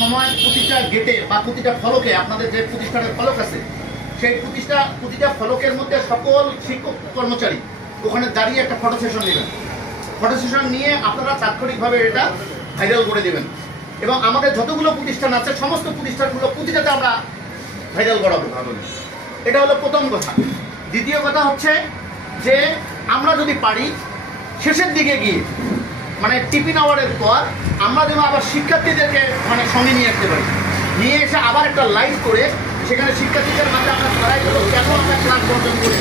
সময় প্রতিটা গেটে বা প্রতিটা ফলকে আপনাদের যে প্রতিষ্ঠানের ফলক আছে সেই প্রতিটা ফলকের মধ্যে সকল শিক্ষক কর্মচারী ওখানে দাঁড়িয়ে একটা ফটো সেশন নেবেন। ফটো সেশন নিয়ে আপনারা তাৎক্ষণিকভাবে এটা ভাইরাল করে দেবেন এবং আমাদের যতগুলো প্রতিষ্ঠান আছে সমস্ত প্রতিষ্ঠানগুলো প্রতিটাতে আমরা ভাইরাল করাবো। এটা হলো প্রথম কথা। দ্বিতীয় কথা হচ্ছে যে আমরা যদি পারি শেষের দিকে গিয়ে মানে টিফিন আওয়ারের পর আমরা যেন আবার শিক্ষার্থীদেরকে মানে সঙ্গে নিয়ে আসতে পারি, নিয়ে এসে আবার একটা লাইভ করে সেখানে শিক্ষার্থীদের মাঝে আমরা লড়াই করবো কেন আমরা ক্লাস বর্জন করি,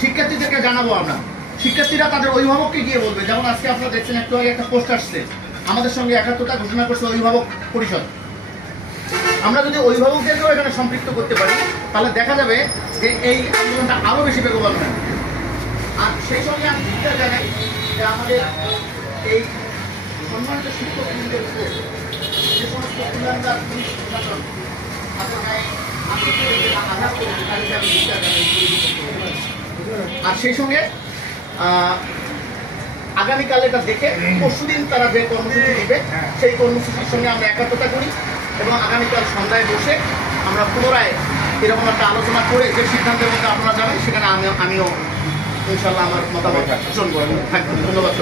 শিক্ষার্থীদেরকে জানাবো আমরা। শিক্ষার্থীরা তাদের অভিভাবককে গিয়ে বলবে, যেমন আজকে আপনারা দেখছেন একটু আগে একটা পোস্ট আসছে আমাদের সঙ্গে একাত্মতা ঘোষণা করছে অভিভাবক পরিষদ। আমরা যদি অভিভাবকদেরকেও এখানে সম্পৃক্ত করতে পারি তাহলে দেখা যাবে যে এই আন্দোলনটা আরও বেশি বেগবান হয়। আর সেই সঙ্গে আমি চিন্তা জানাই যে আমাদের এই সম্মানিত শিক্ষকবৃন্দের উপর যে সমস্ত কুলাঙ্গার পুলিশ প্রশাসন আর সেই সঙ্গে আগামীকাল এটা দেখে পরশুদিন তারা যে কর্মসূচি দিবে সেই কর্মসূচির সঙ্গে আমরা একাত্মতা করি এবং আগামীকাল সন্ধ্যায় বসে আমরা পুনরায় এরকম একটা আলোচনা করে যে সিদ্ধান্তের মধ্যে আপনারা যাবেন সেখানে আমিও ইনশাল্লাহ আমার মতামত পোষণ করবো। ধন্যবাদ।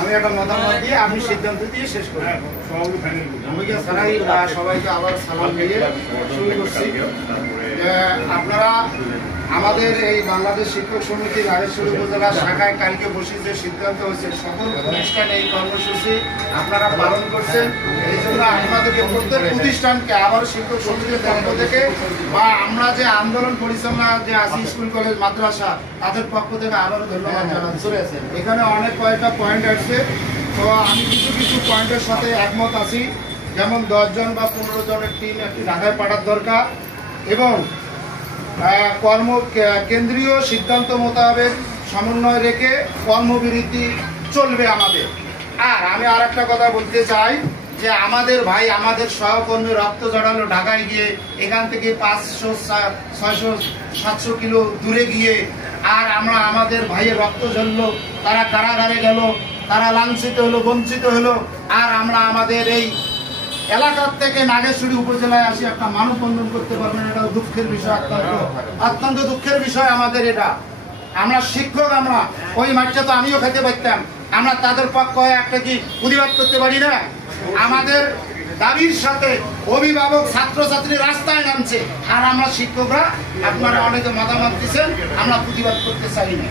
আমি একটা মতামত দিয়ে আমি সিদ্ধান্ত দিয়ে শেষ করি। সবাইকে আবার সালাম দিয়ে শুরু করছি। আপনারা আমাদের এই বাংলাদেশ শিক্ষক সমিতি নাগেশ্বরী উপজেলা শাখায় কালকে বসে যে সিদ্ধান্ত হয়েছে সকল প্রতিষ্ঠান এই কর্মসূচি আপনারা পালন করছেন, এই জন্য আপনাদেরকে প্রত্যেক প্রতিষ্ঠানকে আবার শিক্ষক সমিতির পক্ষ থেকে বা আমরা যে আন্দোলন পরিচালনা যে আছি স্কুল কলেজ মাদ্রাসা তাদের পক্ষ থেকে আবারও ধন্যবাদ জানাচ্ছি। এখানে অনেক কয়েকটা পয়েন্ট আছে, তো আমি কিছু কিছু পয়েন্টের সাথে একমত আছি, যেমন 10 জন বা 15 জনের টিম একটি ঢাকায় পাঠার দরকার এবং কেন্দ্রীয় সিদ্ধান্ত মোতাবেক সমন্বয় রেখে কর্মবিরতি চলবে আমাদের। আর আমি আর একটা কথা বলতে চাই যে আমাদের ভাই আমাদের সহকর্মী রক্ত জড়ালো ঢাকায় গিয়ে, এখান থেকে 500, 600, 700 কিলো দূরে গিয়ে, আর আমরা আমাদের ভাইয়ের রক্ত ঝরলো, তারা কারাগারে গেল, তারা লাঞ্ছিত হলো, বঞ্চিত হলো, আর আমরা আমাদের এই এলাকার থেকে নাগেশ্বরী উপজেলায় আসি একটা মানববন্ধন করতে পারবেন, এটা দুঃখের বিষয়, অত্যন্ত দুঃখের বিষয় আমাদের এটা। আমরা শিক্ষক, আমরা ওই মাঠটা তো আমিও খেতে পারতাম, আমরা তাদের পক্ষ হয়ে একটা কি প্রতিবাদ করতে পারি না? আমাদের দাবির সাথে অভিভাবক ছাত্রছাত্রী রাস্তায় নামছে আর আমরা শিক্ষকরা আপনারা অনেকে মতামত দিচ্ছেন, আমরা প্রতিবাদ করতে চাই না।